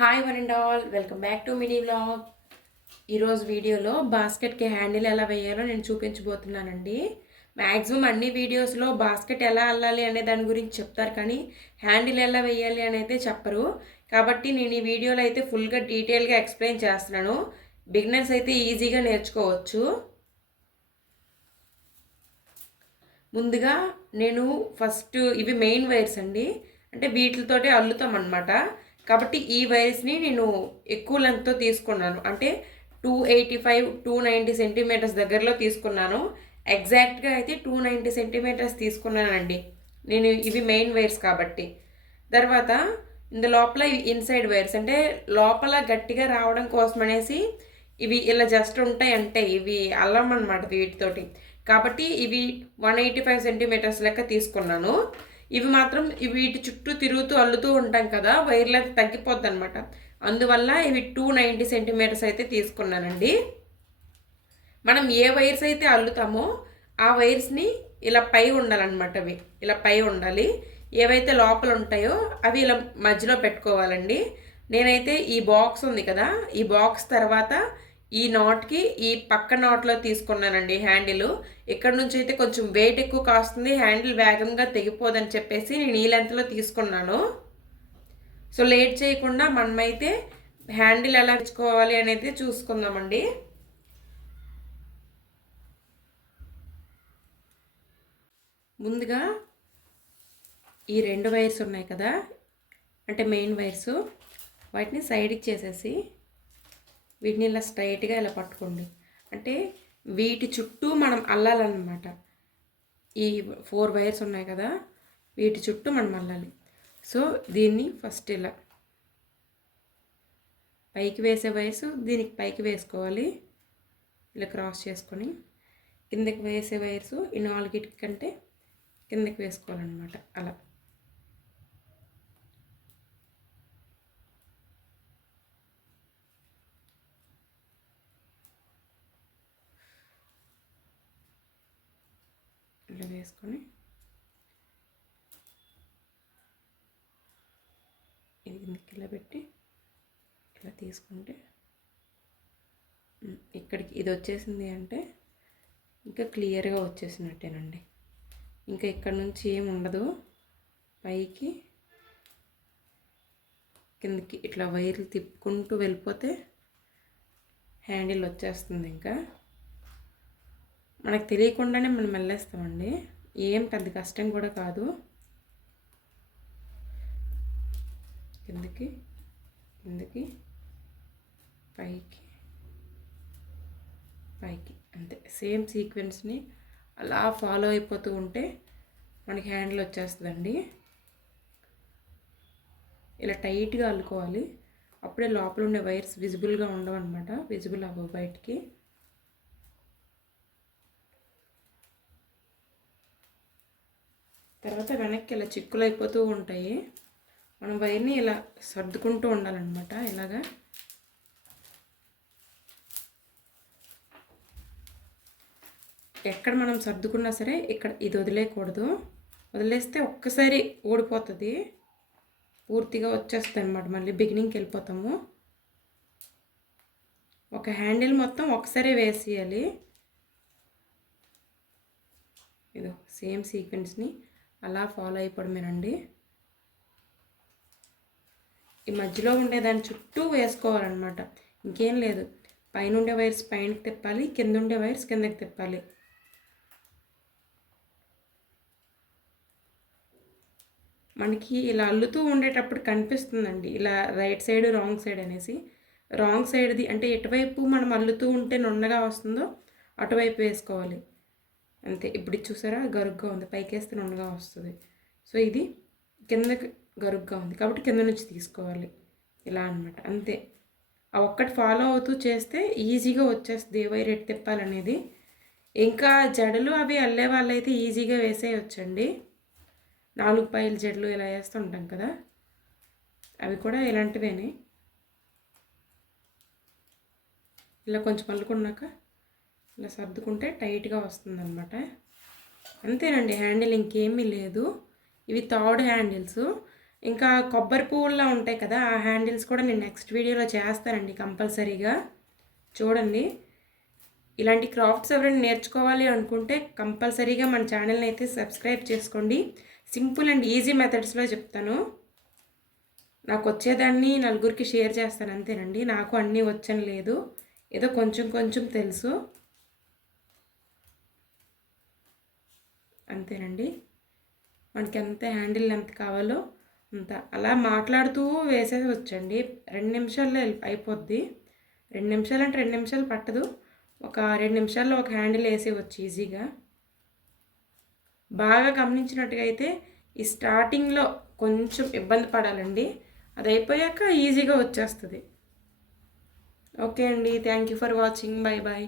Hi one and all, welcome back to mini vlog. ఈరోజు వీడియోలో బాస్కెట్కి handle ఎలా వేయాలో నేను చూపించబోతున్నానండి. మ్యాక్సిమం అన్ని వీడియోస్లో బాస్కెట్ ఎలా అల్లాలి అనే దాని గురించి చెప్తారు, కానీ హ్యాండిల్ ఎలా వేయాలి అని అయితే చెప్పరు. కాబట్టి నేను ఈ వీడియోలో అయితే ఫుల్గా డీటెయిల్గా ఎక్స్ప్లెయిన్ చేస్తున్నాను. బిగినర్స్ అయితే ఈజీగా నేర్చుకోవచ్చు. ముందుగా నేను ఫస్ట్ ఇవి మెయిన్ వైర్స్ అండి, అంటే వీటితోటే అల్లుతాం అన్నమాట. కాబట్టి ఈ వైర్స్ని నేను ఎక్కువ లెంగ్త్తో తీసుకున్నాను, అంటే 285-290 సెంటీమీటర్స్ దగ్గరలో తీసుకున్నాను. ఎగ్జాక్ట్గా అయితే 290 సెంటీమీటర్స్ తీసుకున్నానండి నేను. ఇవి మెయిన్ వైర్స్ కాబట్టి. తర్వాత ఇందు లోపల ఇన్సైడ్ వైర్స్, అంటే లోపల గట్టిగా రావడం కోసం అనేసి ఇవి ఇలా జస్ట్ ఉంటాయి, అంటే ఇవి అల్లం అన్నమాట వీటితోటి. కాబట్టి ఇవి 185 సెంటీమీటర్స్ లెక్క తీసుకున్నాను. ఇవి మాత్రం వీటి చుట్టూ తిరుగుతూ అల్లుతూ ఉంటాం కదా, వైర్ లెంత్ తగ్గిపోద్ది అనమాట. అందువల్ల ఇవి 290 సెంటీమీటర్స్ అయితే తీసుకున్నానండి. మనం ఏ వైర్స్ అయితే అల్లుతామో ఆ వైర్స్ని ఇలా పై ఉండాలన్నమాట. అవి ఇలా పై ఉండాలి. ఏవైతే లోపల ఉంటాయో అవి ఇలా మధ్యలో పెట్టుకోవాలండి. నేనైతే ఈ బాక్స్ ఉంది కదా, ఈ బాక్స్ తర్వాత ఈ నాట్కి ఈ పక్క నాట్లో తీసుకున్నానండి హ్యాండిల్. ఇక్కడ నుంచి అయితే కొంచెం వెయిట్ ఎక్కువ కాస్తుంది, హ్యాండిల్ వేగంగా తెగిపోదని చెప్పేసి నేను ఈ లెంత్లో తీసుకున్నాను. సో లేట్ చేయకుండా మనమైతే హ్యాండిల్ ఎలా తెచ్చుకోవాలి అనేది చూసుకుందామండి. ముందుగా ఈ 2 వైర్స్ ఉన్నాయి కదా, అంటే మెయిన్ వైర్స్, వాటిని సైడ్కి చేసేసి వీటిని ఇలా స్ట్రైట్గా ఇలా పట్టుకోండి. అంటే వీటి చుట్టూ మనం అల్లాలన్నమాట. ఈ 4 వైర్స్ ఉన్నాయి కదా, వీటి చుట్టూ మనం అల్లాలి. సో దీన్ని ఫస్ట్ ఇలా పైకి వేసే వైర్స్ దీనికి పైకి వేసుకోవాలి. ఇలా క్రాస్ చేసుకొని కిందకి వేసే వైర్స్ ఈ 4 కంటే కిందకి వేసుకోవాలన్నమాట. అలా ఇలా వేసుకొని ఇది కిందకి ఇలా పెట్టి ఇలా తీసుకుంటే ఇక్కడికి ఇది వచ్చేసింది అంటే ఇంకా క్లియర్గా వచ్చేసినట్టేనండి. ఇంకా ఇక్కడ నుంచి ఏమి ఉండదు. పైకి కిందకి ఇట్లా వైర్లు తిప్పుకుంటూ వెళ్ళిపోతే హ్యాండిల్ వచ్చేస్తుంది. ఇంకా మనకు తెలియకుండానే మనం వెళ్ళేస్తామండి, ఏం పెద్ద కష్టం కూడా కాదు. కిందకి కిందకి పైకి పైకి, అంతే. సేమ్ సీక్వెన్స్ని అలా ఫాలో అయిపోతూ ఉంటే మనకి హ్యాండిల్ వచ్చేస్తుందండి. ఇలా టైట్గా అల్లుకోవాలి, అప్పుడే లోపల ఉండే వైర్స్ విజిబుల్గా ఉండవు అనమాట, విజిబుల్ అవ్వవు బయటికి. తర్వాత వెనక్కి ఇలా చిక్కులు అయిపోతూ ఉంటాయి. మనం వైర్ని ఇలా సర్దుకుంటూ ఉండాలన్నమాట. ఇలాగా ఎక్కడ మనం సర్దుకున్నా సరే ఇక్కడ ఇది వదిలేయకూడదు. వదిలేస్తే ఒక్కసారి ఊడిపోతుంది, పూర్తిగా వచ్చేస్తుంది అనమాట. మళ్ళీ బిగినింగ్కి వెళ్ళిపోతాము. ఒక హ్యాండిల్ మొత్తం ఒకసారి వేసేయాలి. ఇదో సేమ్ సీక్వెన్స్ని అలా ఫాలో అయిపోవడమేనండి. ఈ మధ్యలో ఉండే దాని చుట్టూ వేసుకోవాలన్నమాట, ఇంకేం లేదు. పైన ఉండే వైర్స్ పైనకి తిప్పాలి, కింద ఉండే వైర్స్ కిందకి తిప్పాలి. మనకి ఇలా అల్లుతూ ఉండేటప్పుడు కనిపిస్తుందండి, ఇలా రైట్ సైడ్ రాంగ్ సైడ్ అనేసి. రాంగ్ సైడ్ది అంటే ఎటువైపు మనం అల్లుతూ ఉంటే నున్నగా వస్తుందో అటువైపు వేసుకోవాలి, అంతే. ఇప్పుడు చూసారా, గరుగ్గా ఉంది, పైకి వేస్తే నున్నగా వస్తుంది. సో ఇది కిందకి గరుగ్గా ఉంది కాబట్టి కింద నుంచి తీసుకోవాలి, ఇలా అనమాట, అంతే. ఆ ఒక్కటి ఫాలో అవుతూ చేస్తే ఈజీగా వచ్చేస్తుంది ఏ వైర్ ఎటు తిప్పాలనేది. ఇంకా జడలు అవి అల్లే వాళ్ళైతే ఈజీగా వేసేయచ్చండి. 4 పైల జడలు ఇలా వేస్తుంటాం కదా, అవి కూడా ఇలాంటివేనే. ఇలా కొంచెం అల్లుకున్నాక ఇలా సర్దుకుంటే టైట్గా వస్తుందన్నమాట. అంతేనండి, హ్యాండిల్ ఇంకేమీ లేదు. ఇవి థర్డ్ హ్యాండిల్స్. ఇంకా కొబ్బరి పువ్వుల్లా ఉంటాయి కదా, ఆ హ్యాండిల్స్ కూడా నేను నెక్స్ట్ వీడియోలో చేస్తానండి కంపల్సరీగా. చూడండి, ఇలాంటి క్రాఫ్ట్స్ ఎవరైనా నేర్చుకోవాలి అనుకుంటే కంపల్సరీగా మన ఛానల్ని అయితే సబ్స్క్రైబ్ చేసుకోండి. సింపుల్ అండ్ ఈజీ మెథడ్స్లో చెప్తాను. నాకు వచ్చేదాన్ని నలుగురికి షేర్ చేస్తాను అంతేనండి. నాకు అన్నీ వచ్చని లేదు, ఏదో కొంచెం కొంచెం తెలుసు అంతేనండి. మనకి ఎంత హ్యాండిల్ లెంత్ కావాలో అంత అలా మాట్లాడుతూ వేసేది వచ్చండి. 2 నిమిషాల్లో అయిపోద్ది. 2 నిమిషాలు అంటే 2 నిమిషాలు పట్టదు. ఒక 2 నిమిషాల్లో ఒక హ్యాండిల్ వేసేవచ్చు ఈజీగా. బాగా గమనించినట్టుగా అయితే ఈ స్టార్టింగ్లో కొంచెం ఇబ్బంది పడాలండి, అది అయిపోయాక ఈజీగా వచ్చేస్తుంది. ఓకే అండి, thank you for watching. Bye bye.